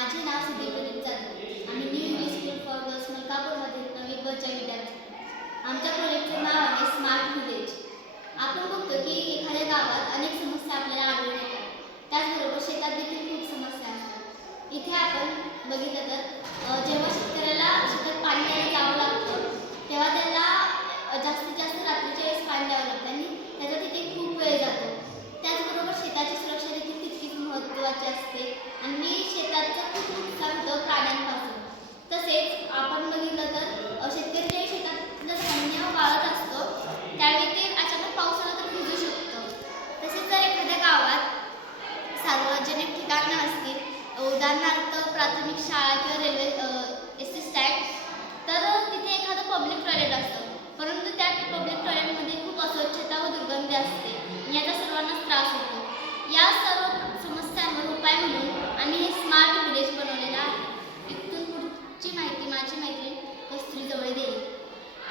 माझे नाव सुधीर प्रदीप जाधव. आम्ही new English school for girls मलकापूरमधील 9वी ब च्या विद्यार्थी. आमच्या प्रोजेक्टचे नाव आहे स्मार्ट व्हिलेज. आपण बघतो की एखाद्या गावात अनेक समस्या आपल्याला आढळून येतात. त्याचबरोबर शेतात देखील खूप समस्या असतात. इथे आपण बघितलं तर जेव्हा शेतकऱ्याला शेतात पाणी द्यायला जावं लागतं तेव्हा त्याला जास्तीत जास्त रात्रीच्या वेळेस पाणी द्यावं लागतं आणि त्याचा तिथे खूप वेळ जातो. त्याचबरोबर शेताची सुरक्षा देखील तितकीच महत्त्वाची असते आणि शेताचं खूप नुकसान होतं प्राण्यांपासून. तसेच आपण बघितलं तर शेतकरी जे शेतातलं धान्य वाळत असतो त्यावेळी ते अचानक पाऊस आला तर भिजू शकतं. तसेच जर एखाद्या गावात सार्वजनिक ठिकाणं असतील, उदाहरणार्थ प्राथमिक शाळा किंवा रेल्वे एस.टी. स्टँड, तर तिथे एखादं पब्लिक टॉयलेट असतं, परंतु त्या पब्लिक टॉयलेटमध्ये खूप अस्वच्छता व दुर्गंधी असते. याचा सर्वांनाच त्रास होतो. या सर्व समस्यांवर उपाय म्हणून आम्ही हे स्मार्ट व्हिलेज बनवलेलं आहे. इथून पुढची माहिती माझी मैत्रीण कस्तुरी जवळ देईल.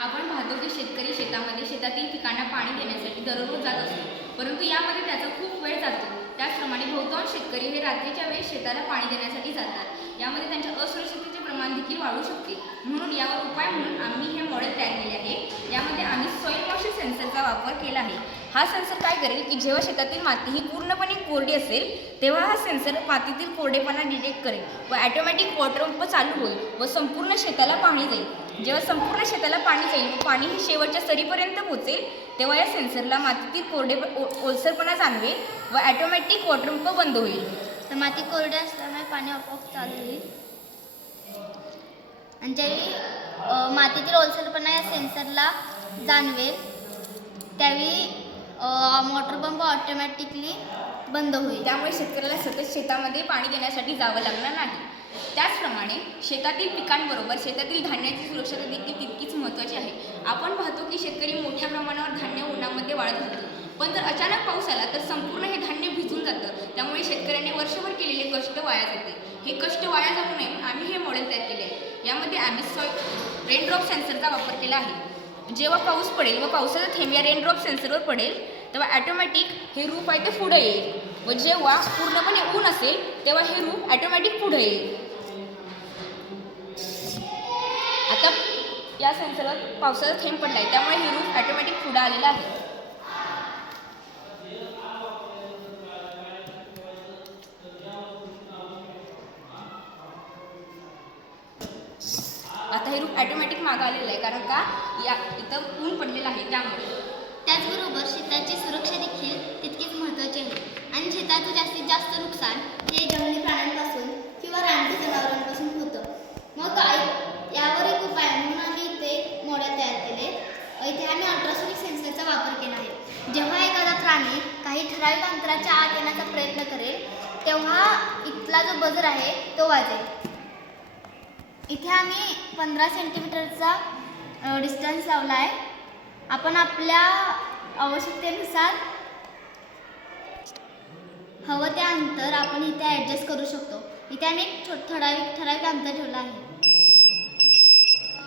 आपण पाहतो की शेतकरी शेतामध्ये शेतातील पिकांना पाणी देण्यासाठी दररोज जात असतो, परंतु यामध्ये त्याचा खूप वेळ जातो. त्याचप्रमाणे बहुतांश शेतकरी हे रात्रीच्या वेळेस शेताला पाणी देण्यासाठी जातात. यामध्ये त्यांच्या असुरक्षिततेचे प्रमाण देखील वाढू शकते. म्हणून यावर उपाय म्हणून आम्ही हे मॉडेल तयार केले आहे. यामध्ये आम्ही सॉइल मॉइश्चर सेन्सरचा वापर केला आहे. हा सेन्सर काय करेल की जेव्हा शेतातील माती ही पूर्णपणे कोरडी असेल तेव्हा हा सेन्सर मातीतील कोरडेपणा डिटेक्ट करेल व ॲटोमॅटिक वॉटर पंप चालू होईल व संपूर्ण शेताला पाणी जाईल. जेव्हा संपूर्ण शेताला पाणी जाईल व पाणी हे शेवटच्या सरीपर्यंत पोहोचेल तेव्हा या सेन्सरला मातीतील ओलसरपणा जाणवेल व ॲटोमॅटिक वॉटर पंप बंद होईल. तर माती कोरडी असल्यामुळे पाणी आपोआप चालू होईल आणि ज्यावेळी मातीतील ओलसरपणा या सेन्सरला जाणवेल त्यावेळी मोटर पंप ऑटोमॅटिकली बंद होईल. त्यामुळे शेतकऱ्याला सतत शेतामध्ये पाणी देण्यासाठी जावं लागणार नाही. त्याचप्रमाणे शेतातील पिकांबरोबर शेतातील धान्याची सुरक्षा देखील तितकीच महत्त्वाची आहे. आपण पाहतो की शेतकरी मोठ्या प्रमाणावर धान्य उन्हामध्ये वाळत घालतो, पण जर अचानक पाऊस आला तर संपूर्ण हे धान्य भिजून जातं. त्यामुळे शेतकऱ्यांनी वर्षभर केलेले कष्ट वाया जाते. हे कष्ट वाया जाऊ नये आम्ही हे मॉडेल तयार केले आहे. यामध्ये आम्ही रेनड्रॉप सेन्सरचा वापर केला आहे. जेव्हा पाऊस पडेल व पावसाचा थेंब या रेनड्रॉप सेन्सरवर पडेल तेव्हा ॲटोमॅटिक हे रूप आहे ते पुढे येईल व जेव्हा पूर्णपणे ऊन असेल तेव्हा हे रूप ॲटोमॅटिक पुढे येईल. आता या सेन्सरवर पावसाचा थेंब पडला आहे त्यामुळे हे रूप ॲटोमॅटिक पुढे आलेलं आहे. आता हे रूप ॲटोमॅटिक मागं आलेलं आहे कारण का या इथं ऊन पडलेलं आहे त्यामुळे. त्याचबरोबर शेताची सुरक्षा देखील तितकीच महत्त्वाची आहे आणि शेताचं जास्तीत जास्त नुकसान हे जंगली प्राण्यांपासून किंवा रानटी जनावरांपासून होतं. मग यावर एक उपाय म्हणून आम्ही इथे एक मॉडेल तयार केले. इथे आम्ही अल्ट्रासोनिक सेन्सरचा वापर केला आहे. जेव्हा एखादा प्राणी काही ठराविक अंतराच्या आत येण्याचा प्रयत्न करेल तेव्हा इथला जो बजर आहे तो वाजेल. इथे आम्ही 15 सेंटीमीटरचा डिस्टन्स लावला आहे. आपण आपल्या आवश्यकतेनुसार हवं ते अंतर आपण इथे ॲडजस्ट करू शकतो. इथे आम्ही एक ठराविक अंतर ठेवलं आहे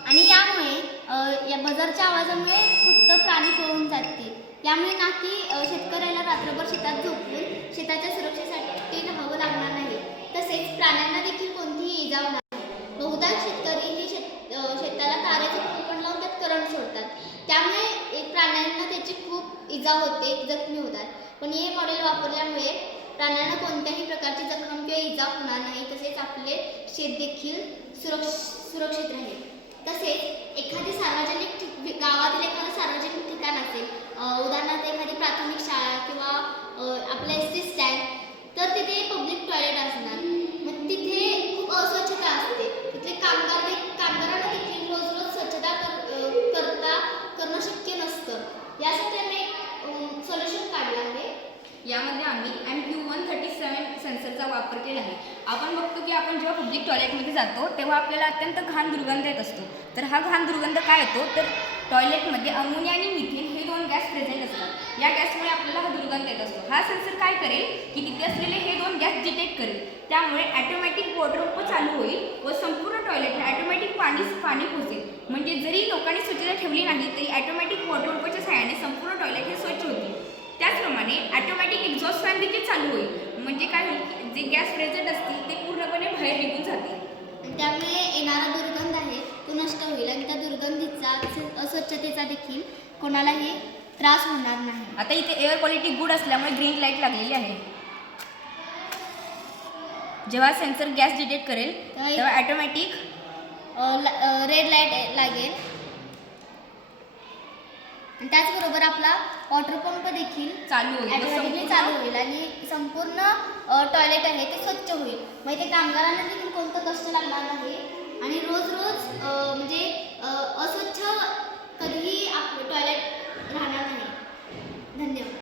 आणि यामुळे या बजरच्या आवाजामुळे फक्त प्राणी पळून जातील. यामुळे ना की शेतकऱ्याला रात्रभर शेतात झोपून शेताच्या सुरक्षेसाठी राहावं लागणार नाही. तसेच प्राण्यांना देखील कोणतीही इजा होणार नाही. बहुतांश शेतकरी ही शेताला तारेचे कुंपण लावून त्यात करंट सोडतात. त्यामुळे प्राण्यांना त्याची खूप इजा होते, जखमी होतात. पण हे मॉडेल वापरल्यामुळे प्राण्यांना कोणत्याही प्रकारची जखम किंवा इजा होणार नाही. तसेच आपले शेत देखील सुरक्षित राहील. तसेच एखादी गावातील एखादं सार्वजनिक ठिकाण असेल, उदाहरणार्थ एखादी प्राथमिक शाळा किंवा आपलं एस.टी. स्टँड, तर तिथे पब्लिक टॉयलेट असणार. मग तिथे खूप अस्वच्छता असते. तिथे कामगारांना देखील रोज स्वच्छता करणं शक्य नसतं. यासाठी आम्ही एक सोल्युशन काढलं आहे. यामध्ये आम्ही MQ137 सेन्सरचा वापर केला आहे. आपण बघतो की आपण जेव्हा पब्लिक टॉयलेटमध्ये जातो तेव्हा आपल्याला अत्यंत घाण दुर्गंध येत असतो. तर हा घाण दुर्गंध काय येतो तर टॉयलेटमध्ये अमोनिया आणि मिथेन हे 2 गॅस प्रेझेंट असतात. या गॅसमुळे आपल्याला हा दुर्गंध येत असतो. हा सेन्सर काय करेल की तिथे असलेले हे 2 गॅस डिटेक्ट करेल. त्यामुळे ॲटोमॅटिक वॉटर पंप चालू होईल व संपूर्ण टॉयलेटला ॲटोमॅटिक पाणी पोहोचेल. म्हणजे जरी लोकांनी स्वच्छता ठेवली नाही तरी ॲटोमॅटिक वॉटर पंपच्या सहाय्याने संपूर्ण टॉयलेट हे स्वच्छ होतील. त्याचप्रमाणे ऑटोमॅटिक एक्झॉस्ट फॅन देखील चालू होईल. म्हणजे काय होईल की जे गॅस प्रेझेंट असतील ते पूर्णपणे बाहेर निघून दुर्गंधीचा तसेच अस्वच्छतेचा देखील कोणालाही त्रास होणार नाही. आता इथे एअर क्वालिटी गुड असल्यामुळे ग्रीन लाईट लागलेली आहे. जेव्हा सेन्सर गॅस डिटेक्ट करेल तेव्हा ॲटोमॅटिक रेड लाईट लागेल. आणि त्याचबरोबर आपला वॉटर पंप देखील चालू होईल. ऑटोमॅटिकली चालू होईल आणि संपूर्ण टॉयलेट आहे ते स्वच्छ होईल. मग इथे कामगारांना देखील कोणतं कष्ट लागणार नाही आणि रोज रोज म्हणजे अस्वच्छ कधीही आपलं टॉयलेट राहणार नाही. धन्यवाद.